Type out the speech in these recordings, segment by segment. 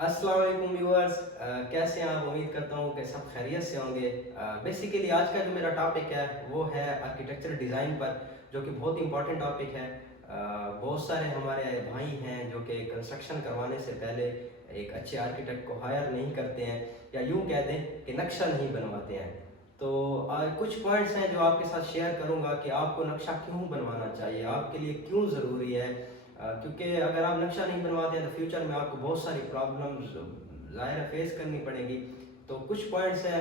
अस्सलाम वालेकुम व्यूअर्स, कैसे हैं आप? उम्मीद करता हूँ कि सब खैरियत से होंगे। बेसिकली आज का जो मेरा टॉपिक है वो है आर्किटेक्चर डिज़ाइन पर, जो कि बहुत इंपॉर्टेंट टॉपिक है। बहुत सारे हमारे भाई हैं जो कि कंस्ट्रक्शन करवाने से पहले एक अच्छे आर्किटेक्ट को हायर नहीं करते हैं, या यूँ कह दें कि नक्शा नहीं बनवाते हैं। तो कुछ पॉइंट्स हैं जो आपके साथ शेयर करूँगा कि आपको नक्शा क्यों बनवाना चाहिए, आपके लिए क्यों ज़रूरी है। क्योंकि अगर आप नक्शा नहीं बनवाते हैं तो फ्यूचर में आपको बहुत सारी प्रॉब्लम्स ज़ाहिर फेस करनी पड़ेगी। तो कुछ पॉइंट्स हैं,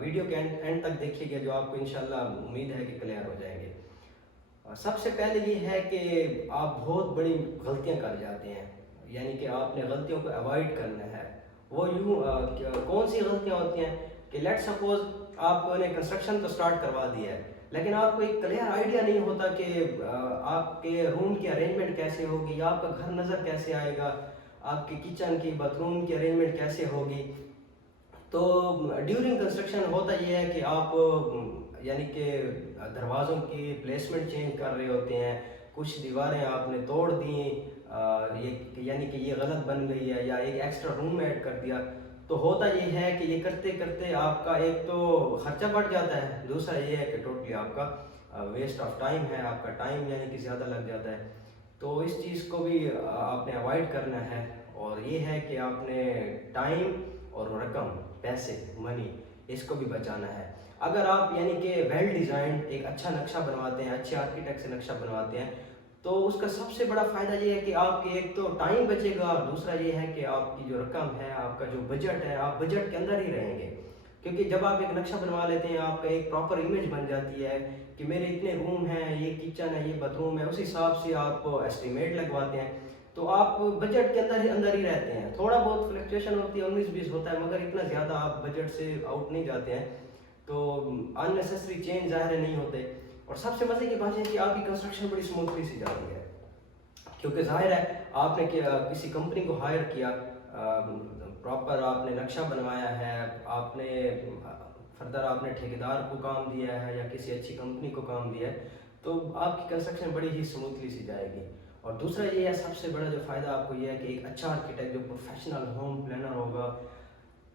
वीडियो के एंड तक देखिएगा, जो आपको इंशाल्लाह उम्मीद है कि क्लियर हो जाएंगे। सबसे पहले ये है कि आप बहुत बड़ी गलतियां कर जाते हैं, यानी कि आपने गलतियों को अवॉइड करना है। वो यूँ कौन सी गलतियां होती हैं कि लेट सपोज आपने कंस्ट्रक्शन तो स्टार्ट करवा दिया है, लेकिन आपको एक क्लियर आइडिया नहीं होता कि आपके रूम की अरेंजमेंट कैसे होगी, या आपका घर नज़र कैसे आएगा, आपके किचन की बाथरूम की अरेंजमेंट कैसे होगी। तो ड्यूरिंग कंस्ट्रक्शन होता ये है कि आप यानी कि दरवाज़ों की प्लेसमेंट चेंज कर रहे होते हैं, कुछ दीवारें आपने तोड़ दी, ये यानी कि ये गलत बन गई है, या एक एक्स्ट्रा रूम ऐड कर दिया। तो होता ये है कि ये करते करते आपका एक तो खर्चा बढ़ जाता है, दूसरा ये है कि टोटली आपका वेस्ट ऑफ टाइम है, आपका टाइम यानी कि ज़्यादा लग जाता है। तो इस चीज़ को भी आपने अवॉइड करना है। और ये है कि आपने टाइम और रकम, पैसे, मनी, इसको भी बचाना है। अगर आप यानी कि वेल डिज़ाइन एक अच्छा नक्शा बनवाते हैं, अच्छे आर्किटेक्ट से नक्शा बनवाते हैं, तो उसका सबसे बड़ा फ़ायदा ये है कि आपके एक तो टाइम बचेगा, और दूसरा ये है कि आपकी जो रकम है, आपका जो बजट है, आप बजट के अंदर ही रहेंगे। क्योंकि जब आप एक नक्शा बनवा लेते हैं, आपका एक प्रॉपर इमेज बन जाती है कि मेरे इतने रूम हैं, ये किचन है, ये बाथरूम है, उस हिसाब से आप एस्टिमेट लगवाते हैं। तो आप बजट के अंदर ही रहते हैं। थोड़ा बहुत फ्लक्चुएशन होती है, 19-20 होता है, मगर इतना ज़्यादा आप बजट से आउट नहीं जाते हैं। तो अननेसेसरी चेंज ज़ाहिर नहीं होते। और सबसे मज़े की बात है कि आपकी कंस्ट्रक्शन बड़ी स्मूथली सी जा रही है, क्योंकि ज़ाहिर है आपने किसी कंपनी को हायर किया, प्रॉपर आपने नक्शा बनवाया है, आपने फर्दर आपने ठेकेदार को काम दिया है या किसी अच्छी कंपनी को काम दिया है, तो आपकी कंस्ट्रक्शन बड़ी ही स्मूथली सी जाएगी। और दूसरा ये है, सबसे बड़ा जो फ़ायदा आपको ये है कि एक अच्छा आर्किटेक्ट जो प्रोफेशनल होम प्लानर होगा,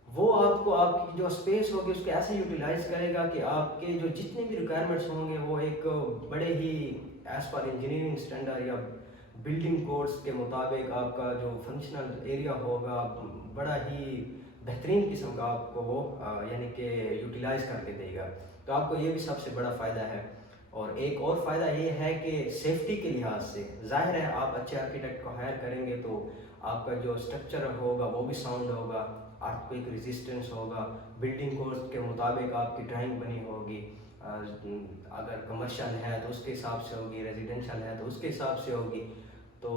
वो आपको आपकी जो स्पेस होगी उसको ऐसे यूटिलाइज करेगा कि आपके जो जितने भी रिक्वायरमेंट्स होंगे वो एक बड़े ही एज पर इंजीनियरिंग स्टैंडर्ड या बिल्डिंग कोड्स के मुताबिक आपका जो फंक्शनल एरिया होगा बड़ा ही बेहतरीन किस्म का आपको वो यानी कि यूटिलाइज करके देगा। तो आपको ये भी सबसे बड़ा फ़ायदा है। और एक और फ़ायदा ये है कि सेफ्टी के लिहाज से ज़ाहिर है आप अच्छे आर्किटेक्ट को हायर करेंगे तो आपका जो स्ट्रक्चर होगा वो भी साउंड होगा, अर्थक्वेक रेजिस्टेंस होगा, बिल्डिंग कोड्स के मुताबिक आपकी ड्राइंग बनी होगी। अगर कमर्शियल है तो उसके हिसाब से होगी, रेजिडेंशियल है तो उसके हिसाब से होगी। तो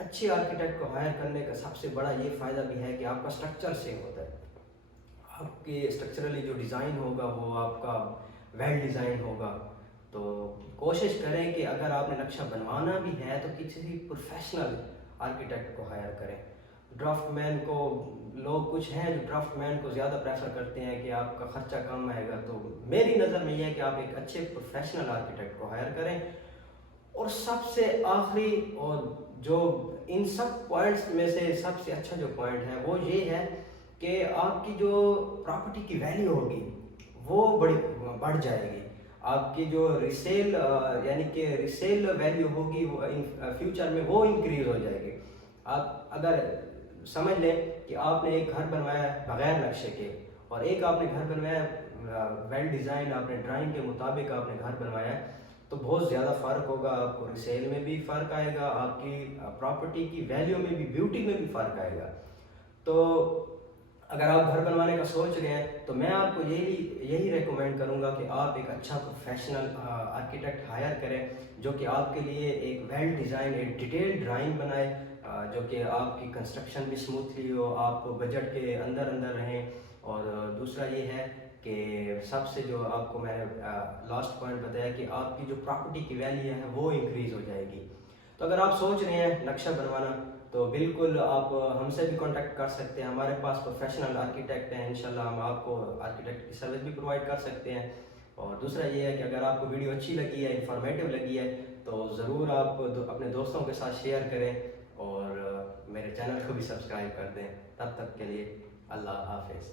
अच्छे आर्किटेक्ट को हायर करने का सबसे बड़ा ये फ़ायदा भी है कि आपका स्ट्रक्चर सेम होता है, आपके स्ट्रक्चरली जो डिज़ाइन होगा वो आपका वेल डिज़ाइन होगा। तो कोशिश करें कि अगर आपने नक्शा बनवाना भी है तो किसी प्रोफेशनल आर्किटेक्ट को हायर करें। ड्राफ्टमैन को, लोग कुछ हैं जो ड्राफ्टमैन को ज़्यादा प्रेफर करते हैं कि आपका ख़र्चा कम आएगा, तो मेरी नज़र में यह है कि आप एक अच्छे प्रोफेशनल आर्किटेक्ट को हायर करें। और सबसे आखिरी, और जो इन सब पॉइंट्स में से सबसे अच्छा जो पॉइंट है वो ये है कि आपकी जो प्रॉपर्टी की वैल्यू होगी वो बढ़ जाएगी। आपकी जो रिसेल यानी कि रिसेल वैल्यू होगी वो इन फ्यूचर में वो इंक्रीज हो जाएगी। आप अगर समझ लें कि आपने एक घर बनवाया बगैर नक्शे के, और एक आपने घर बनवाया वेल डिज़ाइन, आपने ड्राइंग के मुताबिक आपने घर बनवाया है, तो बहुत ज़्यादा फ़र्क होगा। आपको रिसेल में भी फ़र्क आएगा, आपकी प्रॉपर्टी की वैल्यू में भी, ब्यूटी में भी फ़र्क आएगा। तो अगर आप घर बनवाने का सोच रहे हैं तो मैं आपको यही रेकमेंड करूंगा कि आप एक अच्छा प्रोफेशनल आर्किटेक्ट हायर करें, जो कि आपके लिए एक वेल डिज़ाइन, एक डिटेल्ड ड्राइंग बनाए, जो कि आपकी कंस्ट्रक्शन भी स्मूथली हो, आप बजट के अंदर अंदर रहें। और दूसरा ये है कि सबसे जो आपको मैंने लास्ट पॉइंट बताया कि आपकी जो प्रॉपर्टी की वैल्यू है वो इंक्रीज़ हो जाएगी। तो अगर आप सोच रहे हैं नक्शा बनवाना तो बिल्कुल आप हमसे भी कांटेक्ट कर सकते हैं। हमारे पास प्रोफेशनल आर्किटेक्ट हैं, इंशाल्लाह हम आपको आर्किटेक्ट की सर्विस भी प्रोवाइड कर सकते हैं। और दूसरा ये है कि अगर आपको वीडियो अच्छी लगी है, इंफॉर्मेटिव लगी है, तो ज़रूर आप अपने दोस्तों के साथ शेयर करें। और میرے چینل کو بھی سبسکرائب کر دیں. تب تک کے لیے اللہ حافظ.